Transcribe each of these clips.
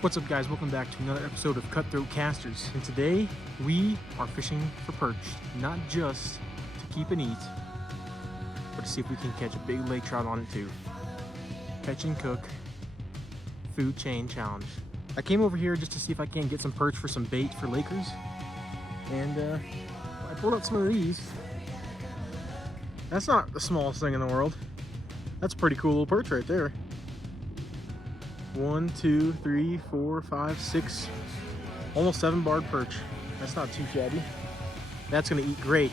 What's up, guys? Welcome back to another episode of Cutthroat Casters. And today we are fishing for perch, not just to keep and eat, but to see if we can catch a big lake trout on it too. Catch and cook food chain challenge. I came over here just to see if I can get some perch for some bait for Lakers, and I pulled out some of these. That's not the smallest thing in the world. That's a pretty cool little perch right there. 1, 2, 3, 4, 5, 6, almost 7 barred perch. That's not too shabby. That's gonna eat great.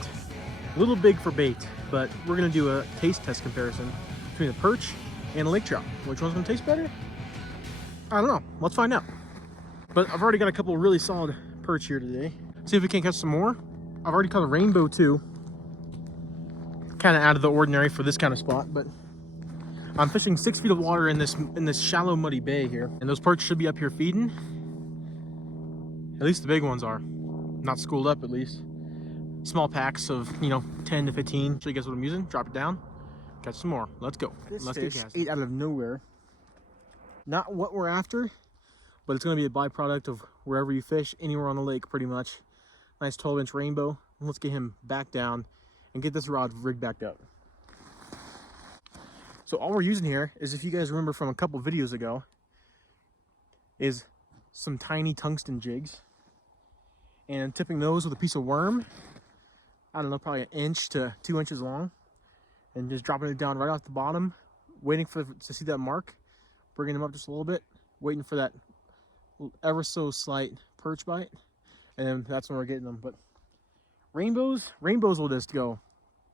A little big for bait, but we're gonna do a taste test comparison between the perch and a lake trout. Which one's gonna taste better? I don't know. Let's find out. But I've already got a couple really solid perch here today. See if we can catch some more. I've already caught a rainbow too. Kind of out of the ordinary for this kind of spot, but I'm fishing 6 feet of water in this shallow, muddy bay here, and those perch should be up here feeding. At least the big ones are. Not schooled up, at least. Small packs of, 10 to 15. Show you guys what I'm using. Drop it down. Catch some more. Let's go. Let's get casting. Ate out of nowhere. Not what we're after, but it's going to be a byproduct of wherever you fish, anywhere on the lake, pretty much. Nice 12-inch rainbow. Let's get him back down and get this rod rigged back up. So all we're using here is, if you guys remember from a couple videos ago, is some tiny tungsten jigs. And I'm tipping those with a piece of worm. I don't know, probably 1 inch to 2 inches long. And just dropping it down right off the bottom, waiting to see that mark. Bringing them up just a little bit, waiting for that ever so slight perch bite. And then that's when we're getting them. But rainbows will just go,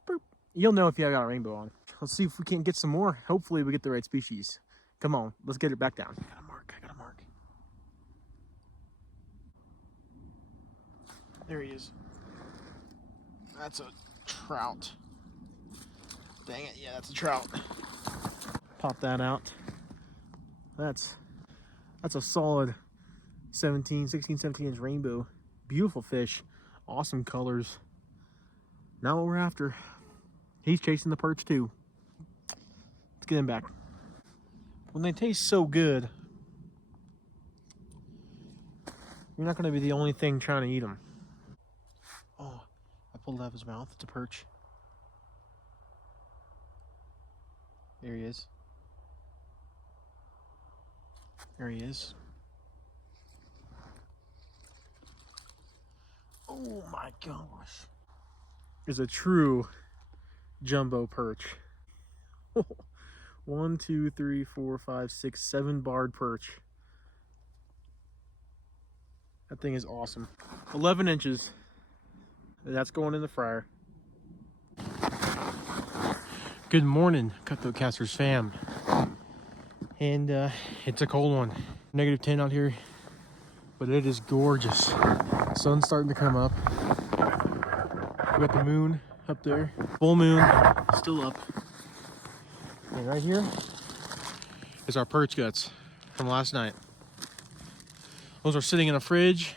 boop. You'll know if you have got a rainbow on. Let's see if we can get some more. Hopefully we get the right species. Come on, let's get it back down. I got a mark. There he is. That's a trout. Dang it, yeah, that's a trout. Pop that out. That's a solid 16, 17 inch rainbow. Beautiful fish, awesome colors. Not what we're after. He's chasing the perch too. Let's get him back. When they taste so good, you're not going to be the only thing trying to eat them. Oh, I pulled it out of his mouth. It's a perch. There he is. There he is. Oh my gosh. Is a true jumbo perch. 1, 2, 3, 4, 5, 6, 7 barred perch. That thing is awesome. 11 inches. That's going in the fryer. Good morning, Cutthroat Casters fam. And it's a cold one. -10 out here, but it is gorgeous. Sun's starting to come up. We got the moon up there. Full moon, still up. And right here is our perch guts from last night. Those are sitting in a fridge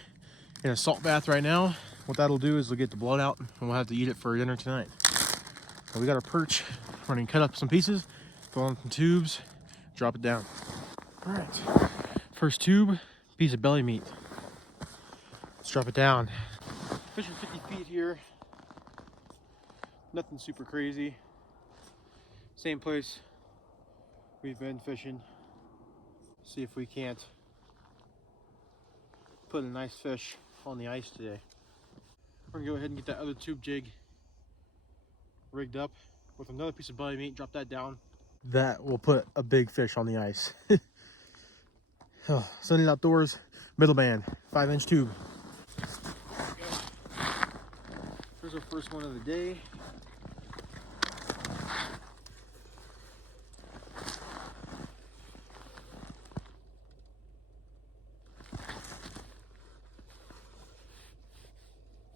in a salt bath right now. What that'll do is we'll get the blood out and we'll have to eat it for dinner tonight. So we got our perch. We're gonna cut up some pieces, throw in some tubes, drop it down. All right, first tube, piece of belly meat. Let's drop it down. Fishing 50 feet here. Nothing super crazy. Same place we've been fishing. See if we can't put a nice fish on the ice today. We're gonna go ahead and get that other tube jig rigged up with another piece of belly meat, drop that down. That will put a big fish on the ice. Oh, Sunny Outdoors, middle band, 5-inch tube. Here's our first one of the day.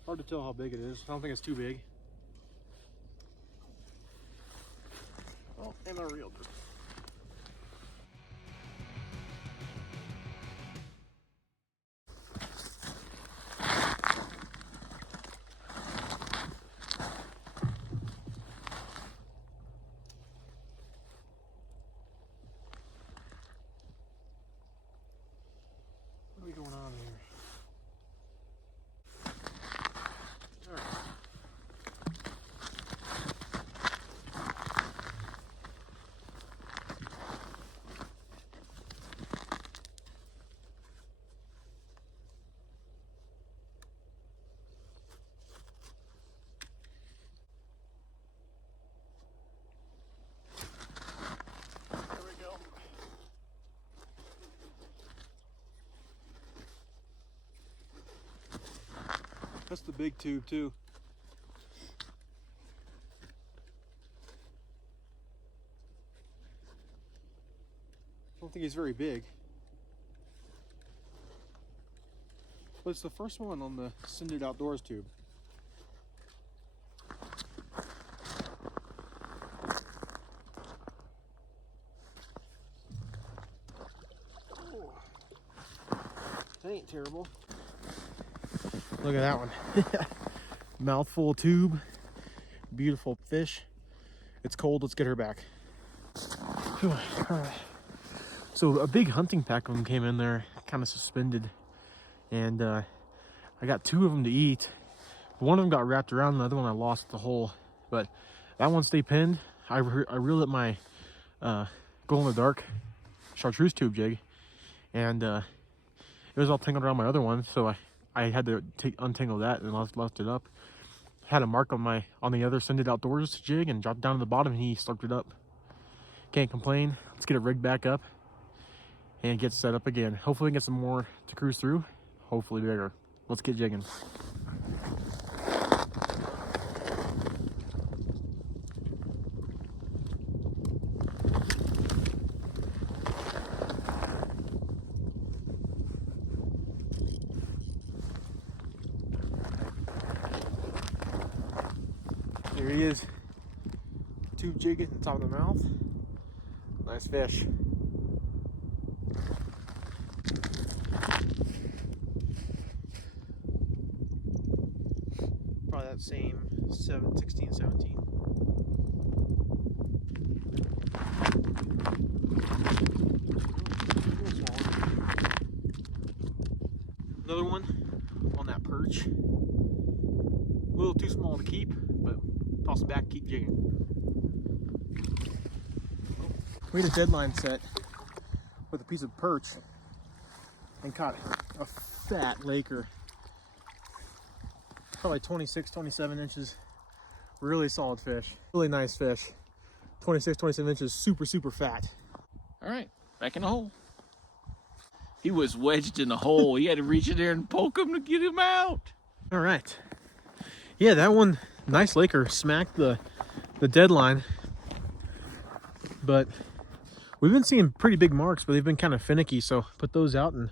Hard to tell how big it is. I don't think it's too big. Oh, and I reeled it. That's the big tube too. I don't think he's very big. But it's the first one on the Cindered Outdoors tube. Oh, that ain't terrible. Look at that one. Mouthful of tube. Beautiful fish. It's cold. Let's get her back. All right. So a big hunting pack of them came in there, kind of suspended. And I got 2 of them to eat. One of them got wrapped around, the other one I lost the hole. But that one stayed pinned. I reeled up my glow-in-the-dark chartreuse tube jig. And it was all tangled around my other one. So I had to untangle that and left it up. Had a mark on the other Cindered Outdoors jig and dropped down to the bottom and he slurped it up. Can't complain. Let's get it rigged back up and get set up again. Hopefully we can get some more to cruise through. Hopefully bigger. Let's get jigging. There he is. Tube jig at the top of the mouth. Nice fish. Probably that same 16, 17. Another one on that perch. A little too small to keep, but toss it back, keep jigging. We had a deadline set with a piece of perch and caught a fat laker. Probably 26, 27 inches. Really solid fish. Really nice fish. 26, 27 inches, super, super fat. All right, back in the hole. He was wedged in the hole. He had to reach in there and poke him to get him out. All right. Yeah, that one, nice laker, smacked the deadline. But we've been seeing pretty big marks, but they've been kind of finicky, so put those out and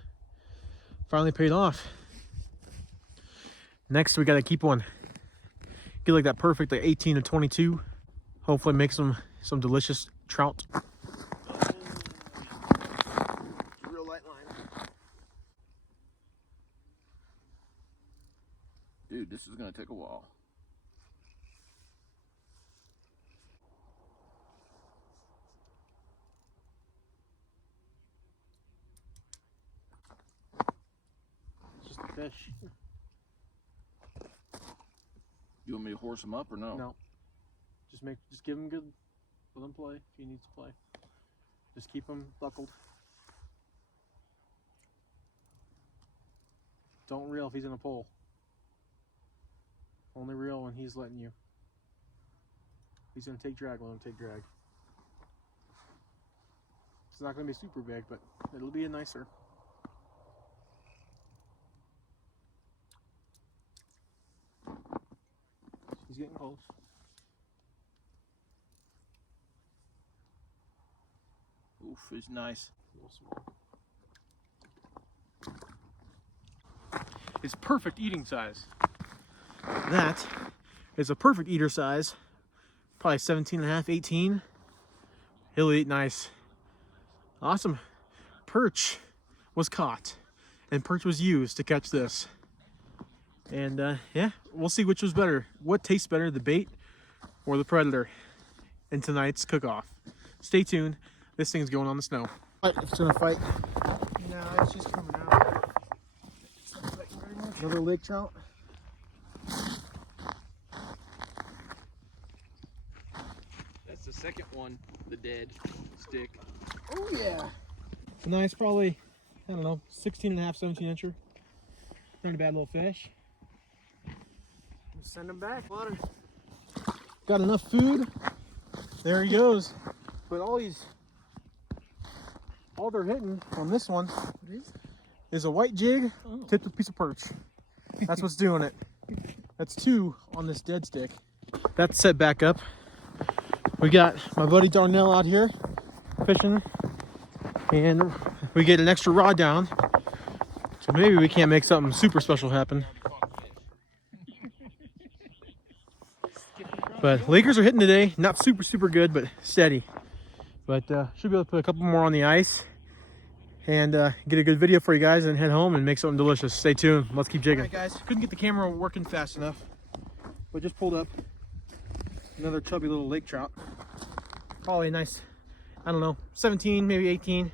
finally paid off. Next, we got to keep one. Get like that perfect, like 18 to 22. Hopefully make some delicious trout. Real light line. Dude, this is gonna take a while. It's just a fish. You want me to horse him up or no? No. Just give him good. Let him play if he needs to play. Just keep him buckled. Don't reel if he's in a pole. Only reel when he's letting you. He's gonna take drag, let him take drag. It's not gonna be super big, but it'll be a nicer. He's getting close. Oof, he's nice. A little small. It's perfect eating size. That is a perfect eater size. Probably 17 and a half, 18. He'll eat nice. Awesome. Perch was caught and perch was used to catch this. And yeah, we'll see which was better. What tastes better, the bait or the predator in tonight's cook-off. Stay tuned. This thing's going on the snow. It's gonna fight. No, it's just coming out. Another lake trout. That's the second one, the dead stick. Oh yeah. Nice, probably, I don't know, 16 and a half, 17 incher. Not a bad little fish. Send him back. Water. Got enough food. There he goes. But all they're hitting on this one is a white jig tipped with a piece of perch. That's what's doing it. That's 2 on this dead stick. That's set back up. We got my buddy Darnell out here fishing, and we get an extra rod down. So maybe we can't make something super special happen. But Lakers are hitting today. Not super good, but steady. But should be able to put a couple more on the ice and get a good video for you guys and head home and make something delicious. Stay tuned. Let's keep jigging. All right, guys. Couldn't get the camera working fast enough, but just pulled up another chubby little lake trout. Probably a nice, I don't know, 17, maybe 18.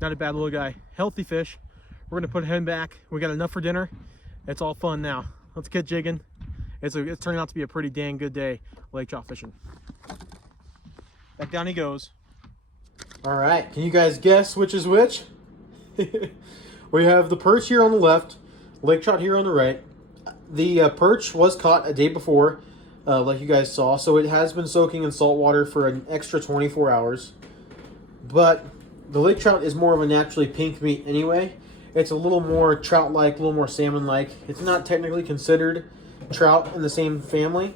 Not a bad little guy. Healthy fish. We're gonna put him back. We got enough for dinner. It's all fun now. Let's get jigging. It's turning out to be a pretty dang good day lake trout fishing. Back down he goes. All right, can you guys guess which is which? We have the perch here on the left, lake trout here on the right. The perch was caught a day before, like you guys saw, so it has been soaking in salt water for an extra 24 hours. But the lake trout is more of a naturally pink meat anyway. It's a little more trout-like, a little more salmon-like. It's not technically considered trout in the same family,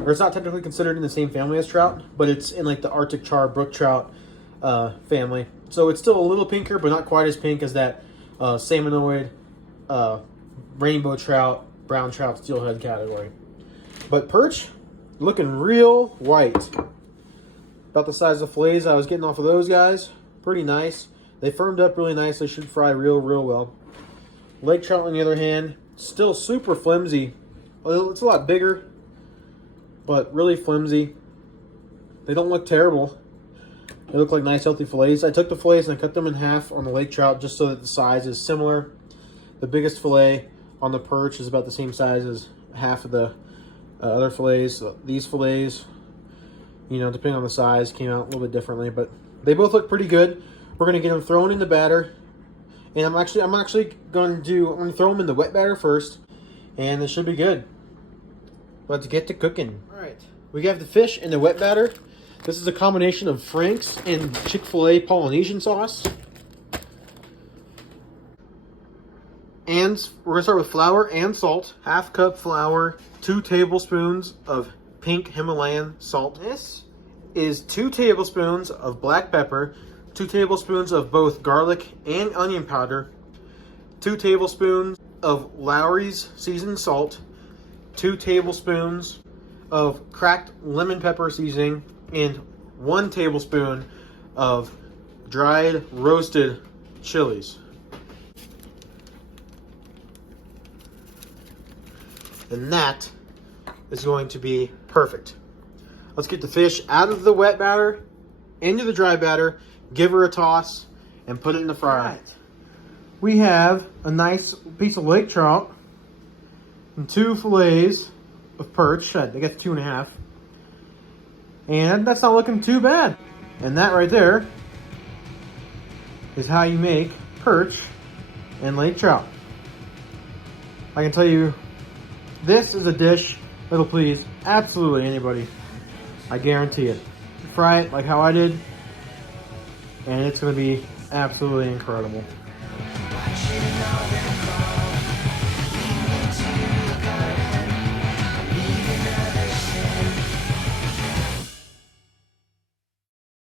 or it's not technically considered in the same family as trout, but it's in like the Arctic char brook trout family. So it's still a little pinker, but not quite as pink as that salmonoid, rainbow trout, brown trout, steelhead category. But perch, looking real white. About the size of fillets I was getting off of those guys. Pretty nice. They firmed up really nice. They should fry real well. Lake trout, on the other hand, still super flimsy. It's a lot bigger, but really flimsy. They don't look terrible. They look like nice, healthy fillets. I took the fillets and I cut them in half on the lake trout just so that the size is similar. The biggest fillet on the perch is about the same size as half of the other fillets. So these fillets, you know, depending on the size, came out a little bit differently, but they both look pretty good. We're gonna get them thrown in the batter, and I'm actually going to throw them in the wet batter first, and it should be good. Let's get to cooking. All right, we have the fish in the wet batter. This is a combination of Frank's and Chick-fil-A Polynesian sauce. And we're gonna start with flour and salt. Half cup flour, 2 tablespoons of pink Himalayan salt. This is 2 tablespoons of black pepper, 2 tablespoons of both garlic and onion powder, 2 tablespoons of Lowry's seasoned salt, 2 tablespoons of cracked lemon pepper seasoning, and 1 tablespoon of dried roasted chilies. And that is going to be perfect. Let's get the fish out of the wet batter, into the dry batter, give her a toss, and put it in the fryer. Right. We have a nice piece of lake trout and 2 fillets of perch. I guess 2.5. And that's not looking too bad. And that right there is how you make perch and lake trout. I can tell you, this is a dish that'll please absolutely anybody. I guarantee it. Fry it like how I did, and it's going to be absolutely incredible.